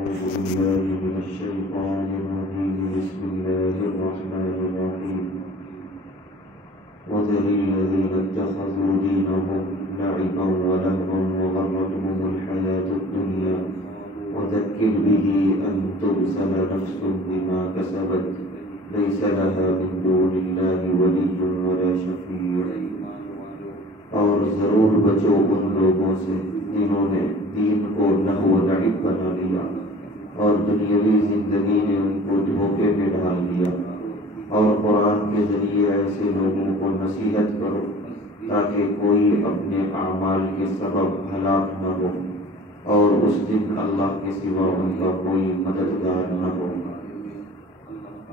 أعوذ بالله من الشيطان الرجيم بسم الله الرحمن الرحيم وذر الذين اتخذوا دينهم لعبا ولهوا وغرتهم الحياة الدنيا وذكر به أن تبسل نفس بما كسبت ليس لها من دون الله ولي ولا شفيع. اور ضرور بچو ان لوگوں سے جنہوں نے دین کو لہو و لعب بنا لیا اور دنیاوی زندگی نے ان کو دھوکے میں ڈال دیا، اور قرآن کے ذریعے ایسے لوگوں کو نصیحت کرو تاکہ کوئی اپنے اعمال کے سبب ہلاک نہ ہو اور اس دن اللہ کے سوا ان کا کوئی مددگار نہ ہو۔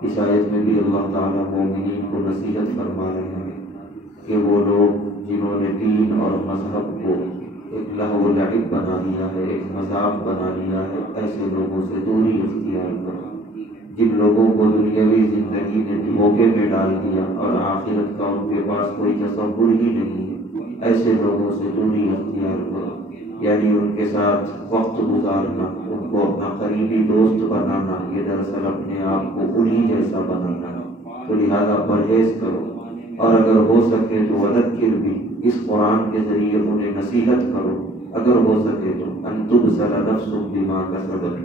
اس آیت میں بھی اللہ تعالیٰ مومنین کو نصیحت فرما رہے ہیں کہ وہ لوگ جنہوں نے دین اور مذہب کو ایک لہو و لعب بنا لیا ہے، ایک مذاق بنا لیا ہے، ایسے لوگوں سے دوری اختیار کرو۔ جن لوگوں کو دنیاوی زندگی نے دھوکے میں ڈال دیا اور آخرت کا ان کے پاس کوئی تصور ہی نہیں ہے، ایسے لوگوں سے دوری اختیار کرو، یعنی ان کے ساتھ وقت گزارنا، ان کو اپنا قریبی دوست بنانا، یہ دراصل اپنے آپ کو انہی جیسا بنانا ہے۔ تو لہذا پرہیز کرو، اور اگر ہو سکے تو وذکر بھی، اس قرآن کے ذریعے انہیں نصیحت کرو، اگر ہو سکے تو ان تبصر نفس بما کسبت،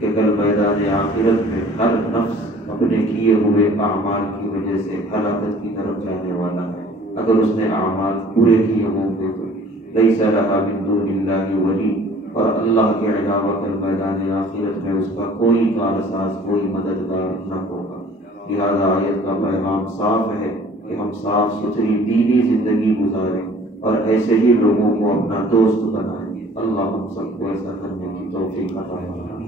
کہ کل میدان آخرت میں ہر نفس اپنے کیے ہوئے اعمال کی وجہ سے ہلاکت کی طرف جانے والا ہے۔ اگر اس نے اعمال پورے کیے ہوں گے تو لیس لہا من دون اللہ ولی، اور اللہ کے علاوہ کل میدان آخرت میں اس کا کوئی کارساز، کوئی مددگار نہ ہوگا۔ لہذا آیت کا پیغام صاف ہے کہ ہم صاف ستھری دینی زندگی گزاریں اور ایسے ہی لوگوں کو اپنا دوست بنائیں۔ اللہ ہم سب کو ایسا کرنے کی توفیق عطا فرمائے۔